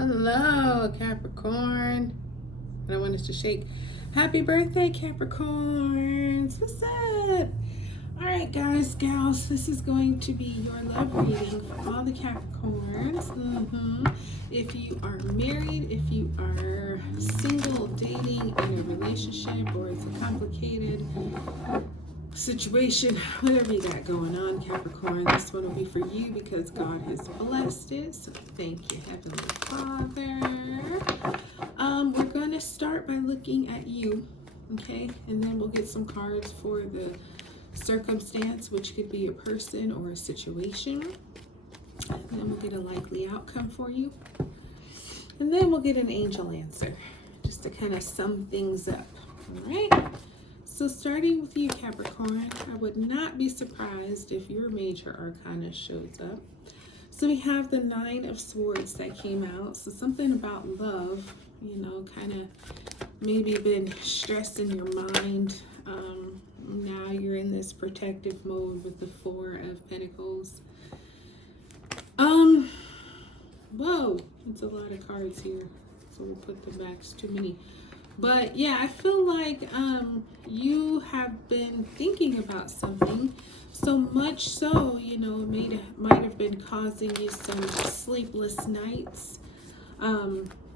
Hello, Capricorn. I wanted to shake. Happy birthday, Capricorns. What's up? All right, guys, gals, this is going to be your love reading for all the Capricorns. If you are married, if you are single, dating, in a relationship, or it's a complicated situation, whatever you got going on, Capricorn, this one will be for you because God has blessed it. So thank you, Heavenly Father. We're going to start by looking at you, okay? And then we'll get some cards for the circumstance, which could be a person or a situation. And then we'll get a likely outcome for you. And then we'll get an angel answer, just to kind of sum things up, all right? So starting with you, Capricorn, I would not be surprised if your major arcana shows up. So we have the Nine of Swords that came out. So something about love, you know, kind of maybe been stressed in your mind. Now you're in this protective mode with the Four of Pentacles. Whoa, it's a lot of cards here. So we'll put them back. It's too many. But yeah, I feel like you have been thinking about something, so much so, you know, it might have been causing you some sleepless nights,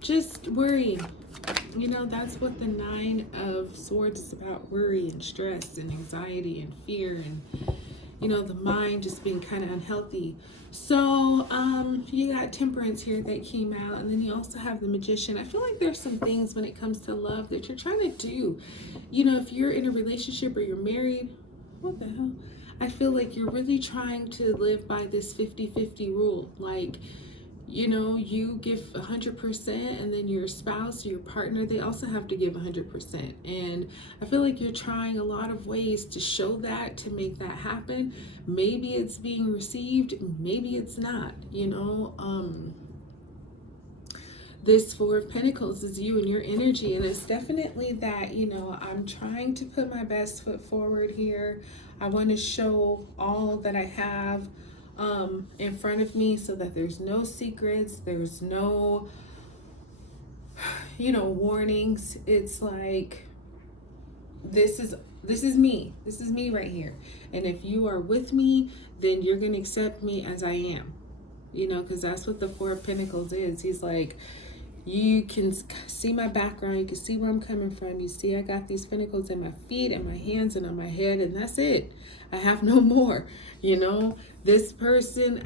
just worrying. You know, that's what the Nine of Swords is about: worry and stress and anxiety and fear, and you know, the mind just being kind of unhealthy. So you got Temperance here that came out, and then you also have the Magician. I feel like there's some things when it comes to love that you're trying to do. You know, if you're in a relationship or you're married, what the hell? I feel like you're really trying to live by this 50-50 rule. Like, you know, you give 100%, and then your spouse or your partner, they also have to give 100%. And I feel like you're trying a lot of ways to show that, to make that happen. Maybe it's being received, maybe it's not, you know. This Four of Pentacles is you and your energy, and it's definitely that, you know, I'm trying to put my best foot forward here. I want to show all that I have in front of me, so that there's no secrets, there's no, you know, warnings. It's like, this is me right here, and if you are with me, then you're gonna accept me as I am, you know, because that's what the Four of Pentacles is. He's like, you can see my background, you can see where I'm coming from, you see I got these pentacles in my feet and my hands and on my head, and that's it. I have no more, you know. This person,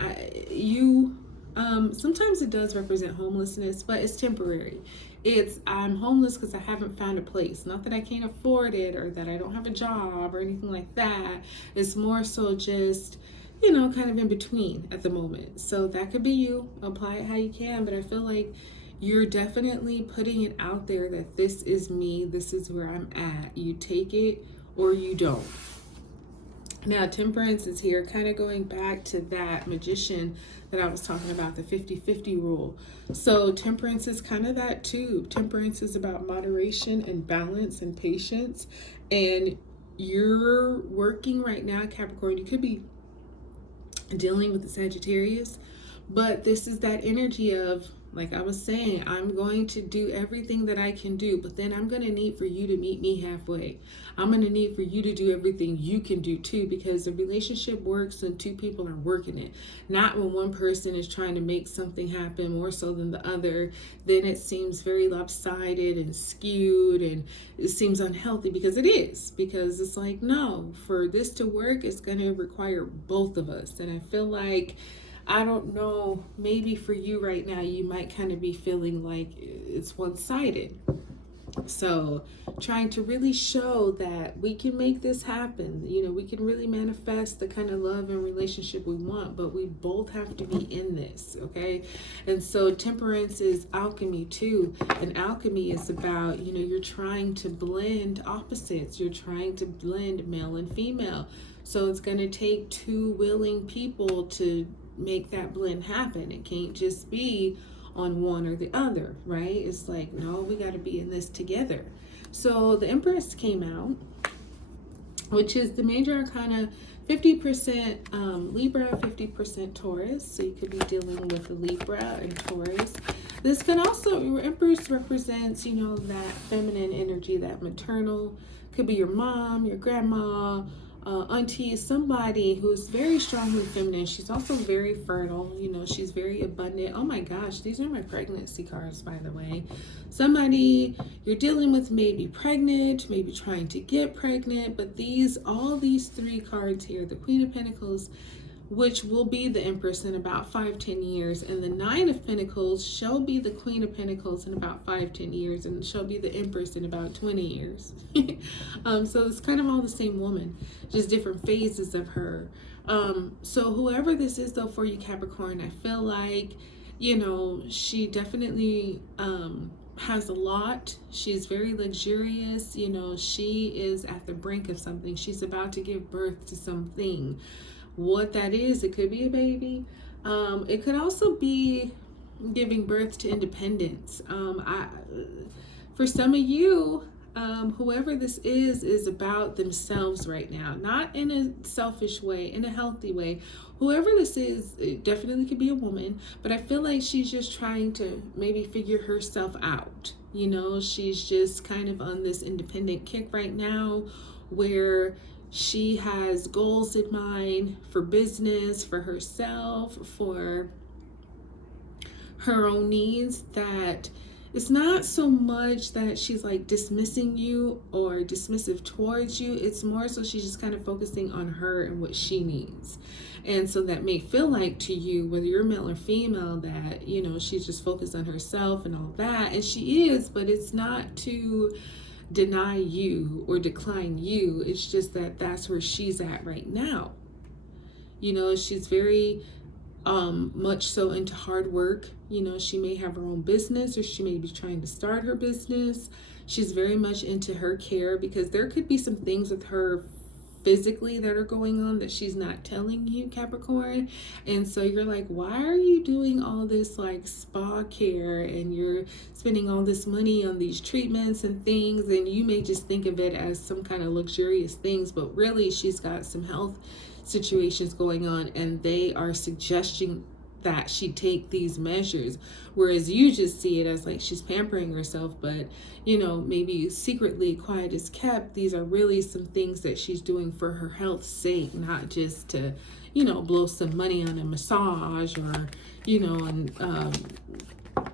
sometimes it does represent homelessness, but it's temporary. It's, I'm homeless because I haven't found a place. Not that I can't afford it or that I don't have a job or anything like that. It's more so just, you know, kind of in between at the moment. So that could be you. Apply it how you can, but I feel like you're definitely putting it out there that this is me, this is where I'm at. You take it or you don't. Now, Temperance is here, kind of going back to that Magician that I was talking about, the 50-50 rule. So Temperance is kind of that too. Temperance is about moderation and balance and patience. And you're working right now, Capricorn. You could be dealing with the Sagittarius, but this is that energy of, like I was saying, I'm going to do everything that I can do, but then I'm going to need for you to meet me halfway. I'm going to need for you to do everything you can do too, because the relationship works when two people are working it, not when one person is trying to make something happen more so than the other. Then it seems very lopsided and skewed, and it seems unhealthy, because it is, because it's like, no, for this to work, it's going to require both of us. And I feel like, I don't know, maybe for you right now, you might kind of be feeling like it's one-sided. So trying to really show that we can make this happen. You know, we can really manifest the kind of love and relationship we want, but we both have to be in this, okay? And so Temperance is alchemy too. And alchemy is about, you know, you're trying to blend opposites. You're trying to blend male and female. So it's going to take two willing people to make that blend happen. It can't just be on one or the other, right? It's like, no, we got to be in this together. So the Empress came out, which is the major arcana 50% Libra, 50% Taurus. So you could be dealing with a Libra and Taurus. This can also, your Empress represents, that feminine energy, that maternal. Could be your mom, your grandma, auntie, somebody who's very strongly feminine. She's also very fertile. She's very abundant. Oh my gosh, these are my pregnancy cards, by the way. Somebody you're dealing with may be pregnant, maybe trying to get pregnant, but all these three cards here, the Queen of Pentacles, which will be the Empress in about 5-10 years, and the Nine of Pentacles shall be the Queen of Pentacles in about 5-10 years, and shall be the Empress in about 20 years. So it's kind of all the same woman, just different phases of her. So whoever this is, though, for you, Capricorn, I feel like, she definitely has a lot. She's very luxurious. She is at the brink of something. She's about to give birth to something. What that is, it could be a baby. It could also be giving birth to independence. For some of you, whoever this is about themselves right now, not in a selfish way, in a healthy way. Whoever this is, it definitely could be a woman, but I feel like she's just trying to maybe figure herself out. She's just kind of on this independent kick right now, where she has goals in mind for business, for herself, for her own needs, that it's not so much that she's like dismissing you or dismissive towards you. It's more so she's just kind of focusing on her and what she needs. And so that may feel like to you, whether you're male or female, that, she's just focused on herself and all that. And she is, but it's not to deny you or decline you. It's just that that's where she's at right now. She's very much so into hard work. She may have her own business, or she may be trying to start her business. She's very much into her care, because there could be some things with her physically that are going on that she's not telling you, Capricorn. And so you're like, why are you doing all this like spa care, and you're spending all this money on these treatments and things, and you may just think of it as some kind of luxurious things, but really she's got some health situations going on, and they are suggesting that she take these measures, whereas you just see it as like she's pampering herself. But maybe secretly, quiet as kept, these are really some things that she's doing for her health's sake, not just to blow some money on a massage or on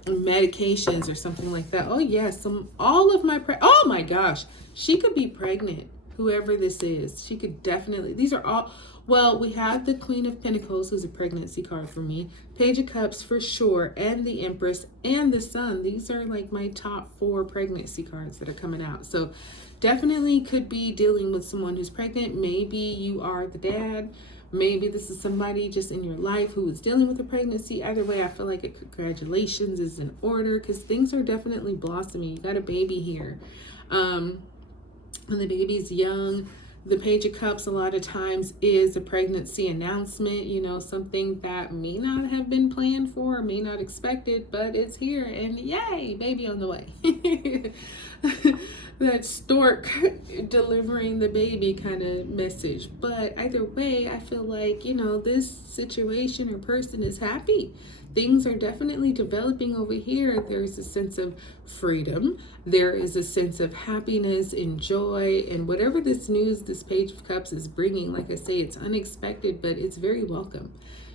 medications or something like that. Oh yes, oh my gosh, she could be pregnant. Whoever this is, she could definitely, these are all, well, we have the Queen of Pentacles, who's a pregnancy card for me, Page of Cups for sure, and the Empress and the Sun. These are like my top 4 pregnancy cards that are coming out. So definitely could be dealing with someone who's pregnant. Maybe you are the dad. Maybe this is somebody just in your life who is dealing with a pregnancy. Either way, I feel like congratulations is in order, because things are definitely blossoming. You got a baby here. When the baby's young, the Page of Cups a lot of times is a pregnancy announcement, something that may not have been planned for, may not expected, but it's here, and yay, baby on the way. That stork delivering the baby kind of message. But either way, I feel like, this situation or person is happy. Things are definitely developing over here. There's a sense of freedom. There is a sense of happiness and joy. And whatever this news, this Page of Cups is bringing, like I say, it's unexpected, but it's very welcome.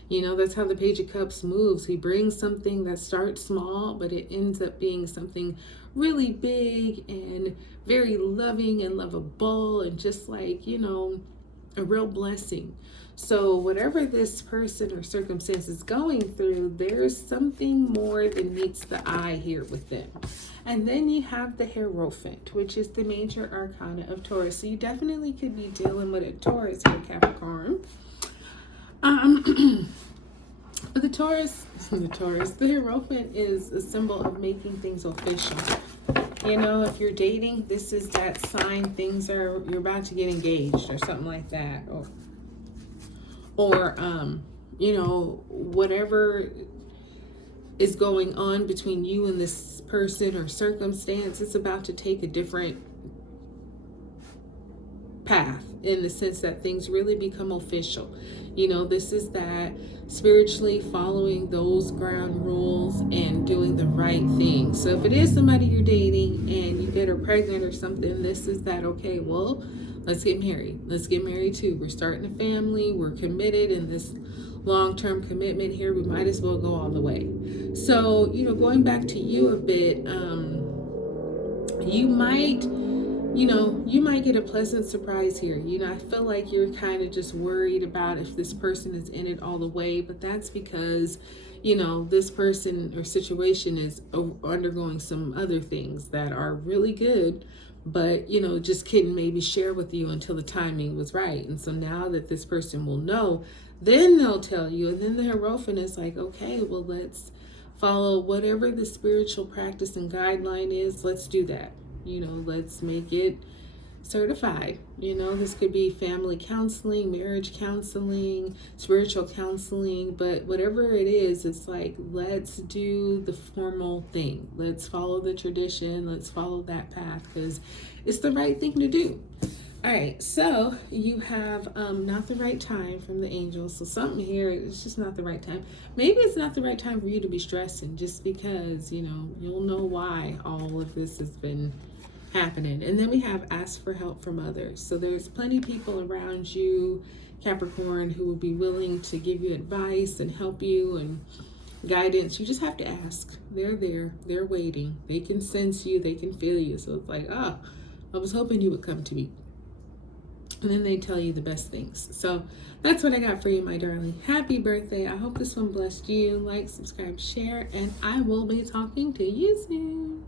That's how the Page of Cups moves. He brings something that starts small, but it ends up being something really big and very loving and lovable, and just like, a real blessing. So whatever this person or circumstance is going through, there's something more than meets the eye here with them. And then you have the Hierophant, which is the major arcana of Taurus. So you definitely could be dealing with a Taurus here, Capricorn. The Hierophant is a symbol of making things official. If you're dating, this is that sign you're about to get engaged or something like that. Or whatever is going on between you and this person or circumstance, it's about to take a different path. in the sense that things really become official. This is that spiritually following those ground rules and doing the right thing. So if it is somebody you're dating and you get her pregnant or something, this is that, okay, well, let's get married. Let's get married too. We're starting a family. We're committed in this long-term commitment here. We might as well go all the way. So, going back to you a bit, you might get a pleasant surprise here. I feel like you're kind of just worried about if this person is in it all the way, but that's because, this person or situation is undergoing some other things that are really good, but, just couldn't maybe share with you until the timing was right. And so now that this person will know, then they'll tell you, and then the Hierophant is like, okay, well, let's follow whatever the spiritual practice and guideline is. Let's do that. Let's make it certified. This could be family counseling, marriage counseling, spiritual counseling, but whatever it is, it's like, let's do the formal thing. Let's follow the tradition. Let's follow that path because it's the right thing to do. All right, so you have not the right time from the angels. So something here, it's just not the right time. Maybe it's not the right time for you to be stressing just because, you'll know why all of this has been happening. And then we have ask for help from others. So there's plenty of people around you, Capricorn, who will be willing to give you advice and help you and guidance. You just have to ask. They're there. They're waiting. They can sense you. They can feel you. So it's like, I was hoping you would come to me. And then they tell you the best things. So that's what I got for you, my darling. Happy birthday. I hope this one blessed you. Like, subscribe, share, and I will be talking to you soon.